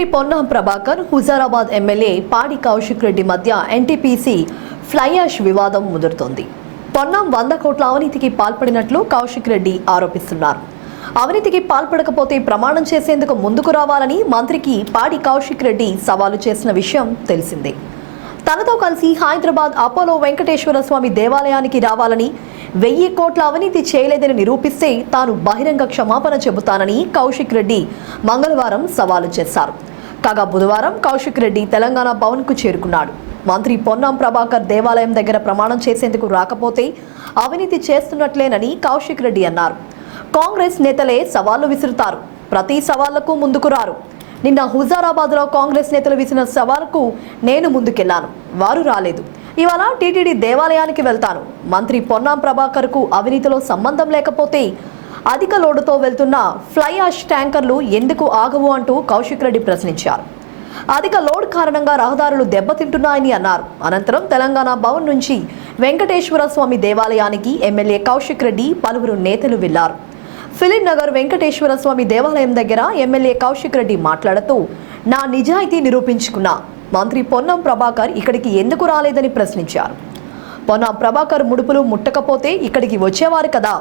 మంత్రి పొన్నం ప్రభాకర్, హుజారాబాద్ ఎమ్మెల్యే పాడి కౌశిక్ రెడ్డి మధ్య ఎన్టీపీసీ ఫ్లై యాష్ వివాదం ముదురుతోంది. పొన్నం 100 కోట్ల అవినీతికి పాల్పడినట్లు కౌశిక్ రెడ్డి ఆరోపిస్తున్నారు. అవినీతికి పాల్పడకపోతే ప్రమాణం చేసేందుకు ముందుకు రావాలని మంత్రికి పాడి కౌశిక్ రెడ్డి సవాలు చేసిన విషయం తెలిసిందే. తనతో కలిసి హైదరాబాద్ అపోలో వెంకటేశ్వర స్వామి దేవాలయానికి రావాలని, 1000 కోట్ల అవినీతి చేయలేదని నిరూపిస్తే తాను బహిరంగ క్షమాపణ చెబుతానని కౌశిక్ రెడ్డి మంగళవారం సవాలు చేశారు. కాగా బుధవారం కౌశిక్ రెడ్డి తెలంగాణ భవన్కు చేరుకున్నాడు. మంత్రి పొన్నం ప్రభాకర్ దేవాలయం దగ్గర ప్రమాణం చేసేందుకు రాకపోతే అవినీతి చేస్తున్నట్లేనని కౌశిక్ రెడ్డి అన్నారు. కాంగ్రెస్ నేతలే సవాళ్లు విసురుతారు, ప్రతి సవాళ్లకు ముందుకు రారు. నిన్న హుజారాబాద్లో కాంగ్రెస్ నేతలు విసిన సవాలుకు నేను ముందుకెళ్లాను, వారు రాలేదు. ఇవాళ టీటీడీ దేవాలయానికి వెళ్తాను. మంత్రి పొన్నం ప్రభాకర్కు అవినీతిలో సంబంధం లేకపోతే అధిక లోడుతో వెళ్తున్న ఫ్లై యాష్ ట్యాంకర్లు ఎందుకు ఆగవు అంటూ కౌశిక్ రెడ్డి ప్రశ్నించారు. అధిక లోడ్ కారణంగా రహదారులు దెబ్బతింటున్నాయని అన్నారు. అనంతరం తెలంగాణ భవన్ నుంచి వెంకటేశ్వర స్వామి దేవాలయానికి ఎమ్మెల్యే కౌశిక్ రెడ్డి పలువురు నేతలు వెళ్లారు. ఫిలిం నగర్ వెంకటేశ్వర స్వామి దేవాలయం దగ్గర ఎమ్మెల్యే కౌశిక్ రెడ్డి మాట్లాడుతూ, నా నిజాయితీ నిరూపించుకున్నా, మంత్రి పొన్నం ప్రభాకర్ ఇక్కడికి ఎందుకు రాలేదని ప్రశ్నించారు. పొన్నం ప్రభాకర్ ముడుపులు ముట్టకపోతే ఇక్కడికి వచ్చేవారు కదా.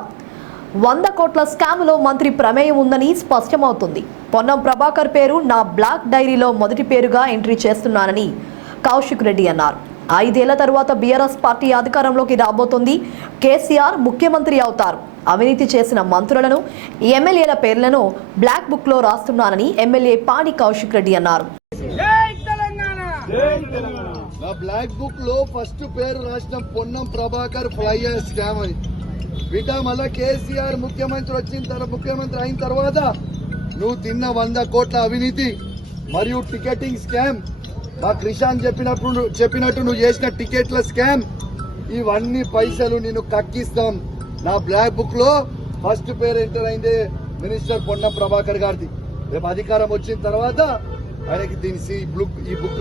100 కోట్ల స్కామ్లో మంత్రి ప్రమేయం ఉందని స్పష్టమవుతుంది. పొన్నం ప్రభాకర్ పేరు నా బ్లాక్ డైరీలో మొదటి పేరుగా ఎంట్రీ చేస్తున్నానని కౌశిక్ రెడ్డి అన్నారు. 5 ఏళ్ల తరువాత బీఆర్ఎస్ పార్టీ అధికారంలోకి రాబోతోంది. కేసీఆర్ ముఖ్యమంత్రి అవుతారు. అవినీతి చేసిన మంత్రులను, ఎమ్మెల్యేల పేర్లను బ్లాక్ బుక్ లో రాస్తున్నానని ఎమ్మెల్యే పాడి కౌశిక్ రెడ్డి అన్నారు. బ్లాక్ బుక్ లో ఫస్ట్ పేరు రాసిన Ponnam Prabhakar fly ash scam అని బిడ్డ. మళ్ళా కేసీఆర్ ముఖ్యమంత్రి అయిన తర్వాత నువ్వు తిన్న 100 కోట్ల అవినీతి మరియు టికెటింగ్ స్కామ్, మా క్రిషాన్ చెప్పినట్టు నువ్వు చేసిన టికెట్ల స్కామ్, ఇవన్నీ పైసలు నేను కక్కిస్తాం. నా బ్లాక్ బుక్ లో ఫస్ట్ పేరు ఎంటర్ అయింది మినిస్టర్ పొన్నం ప్రభాకర్ గారిది. రేపు అధికారం వచ్చిన తర్వాత ఆయనకి దీని ఈ బుక్